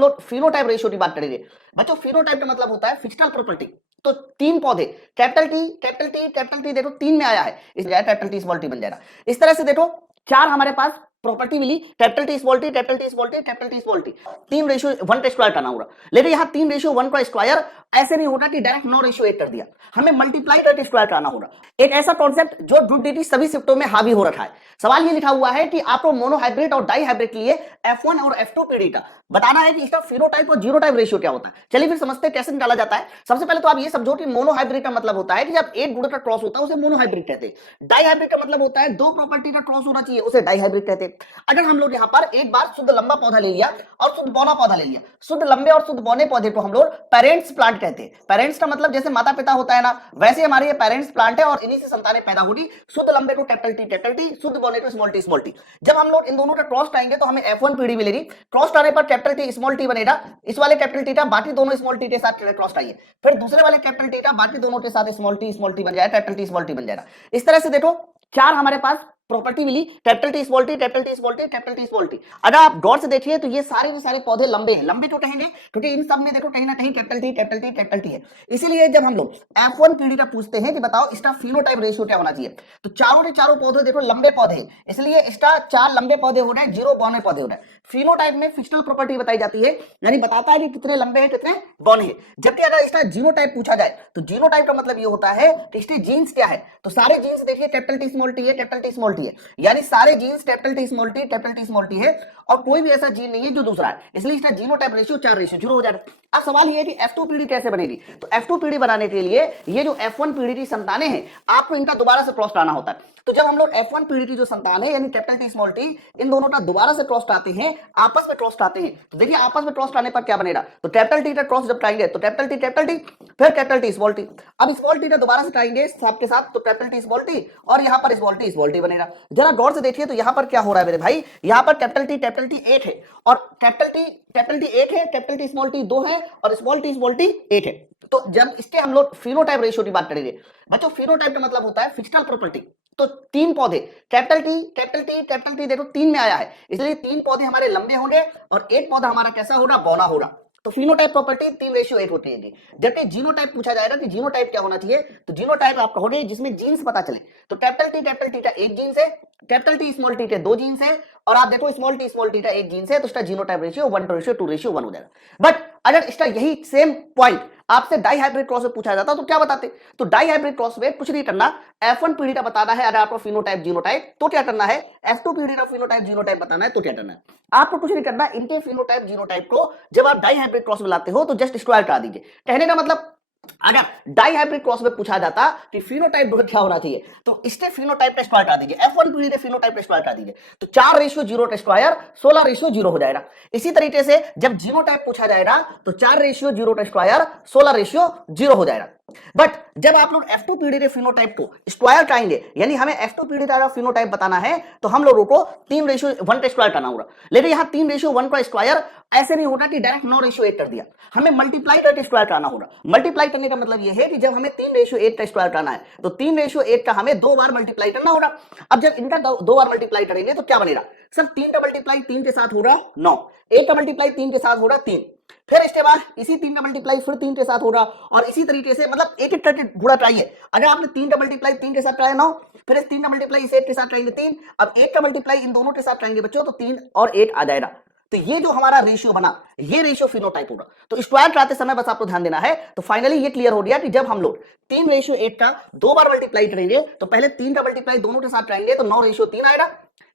हम लोग phenotype ratio की बात करेंगे। बच्चों फिनोटाइप का मतलब होता है फिजिकल प्रॉपर्टी। तो तीन पौधे capital T capital T capital T देखो तीन में आया है, इसलिए कैपिटल टी स्मॉल टी बन जाएगा। इस तरह से देखो चार हमारे पास प्रॉपर्टी मिली, capital T small T capital T small T capital T small T, 3:1 का स्क्वायर करना होगा। लेकिन यहाँ 3:1 का स्क्वायर ऐसे नहीं होता कि डायरेक्ट 9:8 कर दिया, हमें मल्टीप्लाई करके स्क्वायर करना होगा। एक ऐसा कॉन्सेप्ट जो ड्यूटी सभी शिफ्टों में हावी हो रखा है। सवाल ये लिखा हुआ है कि आपको मोनोहाइब्रिड और डाई हाइब्रिड के लिए F1 और F2 पीढ़ी का बताना है कि इसका फिनोटाइप और जीनोटाइप रेशियो क्या होता है। चलिए फिर समझते हैं कैसे निकाला जाता है। सबसे पहले तो आप ये समझो कि मोनोहाइब्रिड का मतलब होता है कि जब एक गुण का क्रॉस होता है उसे मोनोहाइब्रिड कहते हैं। डाई हाइब्रिड का मतलब होता है दो प्रॉपर्टी का क्रॉस होना चाहिए, उसे डाई हाइब्रिड कहते हैं। अगर हम लोग यहाँ पर एक बार शुद्ध लंबा पौधा ले लिया और शुद्ध बौना पौधा ले लिया, शुद्ध लंबे और शुद्ध बौने पौधे को हम लोग पेरेंट्स प्लांट कहते हैं। पेरेंट्स का मतलब जैसे माता पिता होता है ना, वैसे हमारे ये पेरेंट्स प्लांट है और इन्हीं से संतानें पैदा होगी। शुद्ध लंबे को कैपिटल टी, शुद्ध बौने को स्मॉल टी। जब हम लोग इन दोनों का क्रॉस कराएंगे तो हमें F1 पीढ़ी मिलेगी। क्रॉस कराने पर कैपिटल टी स्मॉल टी बनेगा, इस वाले कैपिटल टी का बाकी दोनों स्मॉल टी के साथ क्रॉस कराइए, फिर दूसरे वाले कैपिटल टी का बाकी दोनों के साथ स्मॉल टी बन जाएगा, कैपिटल टी स्मॉल टी बन जाएगा। इस तरह से देखो चार हमारे पास प्रॉपर्टी मिली, capital T small T capital T small T capital T small T. अगर आप गौर से देखिए तो ये सारे के सारे पौधे लंबे हैं। लंबे तो कहेंगे क्योंकि इन सब में देखो कहीं ना कहीं कैपिटल टी है। इसीलिए जब हम लोग F1 पीढ़ी का पूछते हैं कि बताओ इसका फिनोटाइप रेशियो क्या होना चाहिए, तो चारों के चारों पौधे देखो लंबे पौधे हैं, इसलिए इसका चार लंबे पौधे हो रहे हैं, 0 बौने पौधे हो रहे हैं। फिनोटाइप में फिजिकल प्रॉपर्टी बताई जाती है, यानी बताता है कि कितने लंबे हैं कितने बौने हैं। जबकि अगर इसका जीनोटाइप पूछा जाए तो जीनोटाइप का मतलब ये होता है कि इसके जीन्स क्या है। तो सारे जीन्स देखिए कैपिटल टी स्मॉल टी है, कैपिटल टी स्मॉल टी है, यानी सारे genes capital T small T है और कोई भी ऐसा जीन नहीं है जो दूसरा है, इसलिए इसका जीनोटाइप रेशियो 4:0 हो जाएगा। अब सवाल ये है कि F2 पीढ़ी कैसे बनेगी। तो F2 पीढ़ी बनाने के लिए ये जो F1 पीढ़ी की संतानें हैं आपको इनका दोबारा से क्रॉस कराना होता है। तो जब हम लोग F1 पीढ़ी की जो संतान है यानी कैपिटल टी स्मॉल टी, इन दोनों का दोबारा से क्रॉस कराते हैं, आपस में क्रॉस कराते हैं, तो देखिए आपस में क्रॉस कराने पर क्या बनेगा। तो कैपिटल टी का क्रॉस जब कराएंगे तो कैपिटल टी फिर कैपिटल टी स्मॉल टी। अब स्मॉल टी का दोबारा से कराएंगे सबके साथ तो कैपिटल टी स्मॉल टी और यहाँ पर स्मॉल टी बनेगा। जरा गौर से देखिए तो यहाँ पर क्या हो रहा है मेरे भाई, यहाँ पर कैपिटल टी 8 है और कैपिटल टी 1 है, कैपिटल टी स्मॉल टी 2 है और स्मॉल टी 8 है। तो जब इसके हम लोग फिनोटाइप रेशियो की बात करेंगे। बच्चों फिनोटाइप का मतलब होता है फिजिकल प्रॉपर्टी। तो तीन पौधे कैपिटल टी देखो तीन में आया है, इसलिए तीन पौधे हमारे लंबे होंगे और एक पौधा हमारा कैसा होगा, बौना होगा। तो फिनोटाइप प्रॉपर्टी 3:8 होती है। जबकि जीनोटाइप पूछा जाएगा कि जीनोटाइप क्या होना चाहिए, तो जीनोटाइप आप कहोगे जिसमें जीन्स पता चले। तो कैपिटल टी का एक जीन्स है, कैपिटल टी स्मॉल टी के दो जीन्स है और आप देखो स्मॉल टी का एक जीन्स है, तो इसका जीनोटाइप रेशियो 1:2:1 हो जाएगा। बट अगर इसका यही सेम पॉइंट आपसे डाई हाइब्रिड क्रॉस में पूछा जाता तो क्या बताते। तो डाई हाइब्रिड क्रॉस में कुछ नहीं करना, F1 पीढ़ी का बताना है। अगर आपको फिनोटाइप जीनोटाइप तो क्या करना है, F2 पीढ़ी का फिनोटाइप जीनोटाइप बताना है तो क्या करना है, आपको कुछ नहीं करना। इनके फिनोटाइप जीनोटाइप को जब आप डाई हाइब्रिड क्रॉस में लाते हो तो जस्ट स्क्वायर करा दीजिए। कहने का मतलब अगर डाई हाइब्रिड क्रॉस में पूछा जाता कि फिनोटाइप क्या होना चाहिए तो इसके फिनोटाइप का स्क्वायर करा दीजिए, F1 पीढ़ी के फिनोटाइप का स्क्वायर करा दीजिए, तो 4:0 का स्क्वायर 16:0 हो जाएगा। इसी तरीके से जब जीनोटाइप पूछा जाएगा तो 4:0 का स्क्वायर 16:0 हो जाएगा। बट जब आप लोग F2 पीढ़ी के फिनोटाइप को स्क्वायर कराएंगे, यानी हमें F2 पीढ़ी का फिनोटाइप बताना है, तो हम लोगों को 3:1 का स्क्वायर करना होगा। लेकिन यहाँ 3:1 का स्क्वायर ऐसे नहीं होता कि डायरेक्ट 9:8 कर दिया, हमें मल्टीप्लाई करके स्क्वायर कराना होगा। मल्टीप्लाई करने का मतलब यह है कि जब हमें 3:8 का स्क्वायर करना है तो 3:8 का हमें 2 बार मल्टीप्लाई करना होगा। अब जब इनका 2 बार मल्टीप्लाई करेंगे तो क्या बनेगा, सर 3 का मल्टीप्लाई 3 के साथ होगा 9, 1 का मल्टीप्लाई 3 के साथ होगा 3, फिर इसके बाद इसी 3 का मल्टीप्लाई फिर 3 के साथ होगा और इसी तरीके से मतलब एक एक करके गुणा चाहिए। अगर आपने 3 का मल्टीप्लाई 3 के साथ कराया 9, फिर इस 3 का मल्टीप्लाई इस 1 के साथ करेंगे 3, अब 1 का मल्टीप्लाई इन दोनों के साथ करेंगे बच्चों तो 3 और 1 आ जाएगा। तो ये जो हमारा रेशियो बना ये रेशियो फिनोटाइप होगा। तो स्क्वायर कराते समय बस आपको ध्यान देना है। तो फाइनली ये क्लियर हो गया कि जब हम लोग 3:8 का 2 बार मल्टीप्लाई करेंगे तो पहले 3 का मल्टीप्लाई दोनों के साथ करेंगे तो 9:3 आएगा,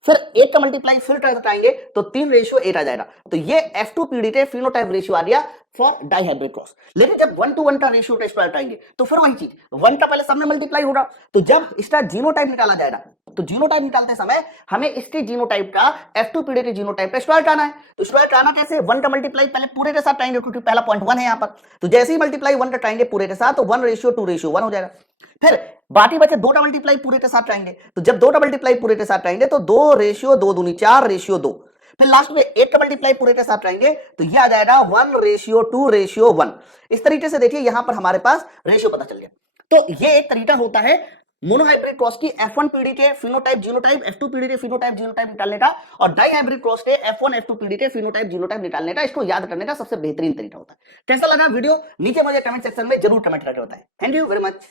फिर 1 का मल्टीप्लाई फिर कराएंगे तो 3:8 आ जाएगा। तो ये F2 पीढ़ी के फिनोटाइप रेशियो आ गया फॉर डाई हाइब्रिड क्रॉस। लेकिन जब 1:1 का रेशियो का स्क्वायर कराएंगे तो फिर वही चीज 1 का पहले सब में मल्टीप्लाई होगा। तो जब इसका जीनोटाइप निकाला जाएगा तो जीनोटाइप निकालते समय हमें इसके जीनोटाइप का F2 पीढ़ी के जीनोटाइप का स्क्वायर कराना है। तो स्क्वायर कराना कैसे, 1 का मल्टीप्लाई पहले पूरे के साथ कराएंगे क्योंकि पहला पॉइंट 1 है यहाँ पर, तो जैसे ही मल्टीप्लाई 1 का कराएंगे पूरे के साथ तो 1:2:1 हो जाएगा। फिर बाकी बचे 2 का मल्टीप्लाई पूरे के साथ कराएंगे, तो जब 2 का मल्टीप्लाई पूरे के साथ कराएंगे तो 2:2 4:2, फिर लास्ट में 1 का मल्टीप्लाई पूरे के साथ कराएंगे तो ये आ जाएगा 1:2:1। इस तरीके से देखिए यहां पर हमारे पास रेशियो पता चल गया। तो ये एक तरीका होता है मोनोहाइब्रिड क्रॉस की F1 पीढ़ी के फिनोटाइप जीनोटाइप, F2 पीढ़ी के फिनोटाइप जीनोटाइप निकालने का, और डाई हाइब्रिड क्रॉस के F1 F2 पीढ़ी के फिनोटाइप जीनोटाइप निकालने का, इसको याद करने का सबसे बेहतरीन तरीका होता है। कैसा लगा वीडियो नीचे मुझे कमेंट सेक्शन में जरूर कमेंट करके बताएं। Thank you very much.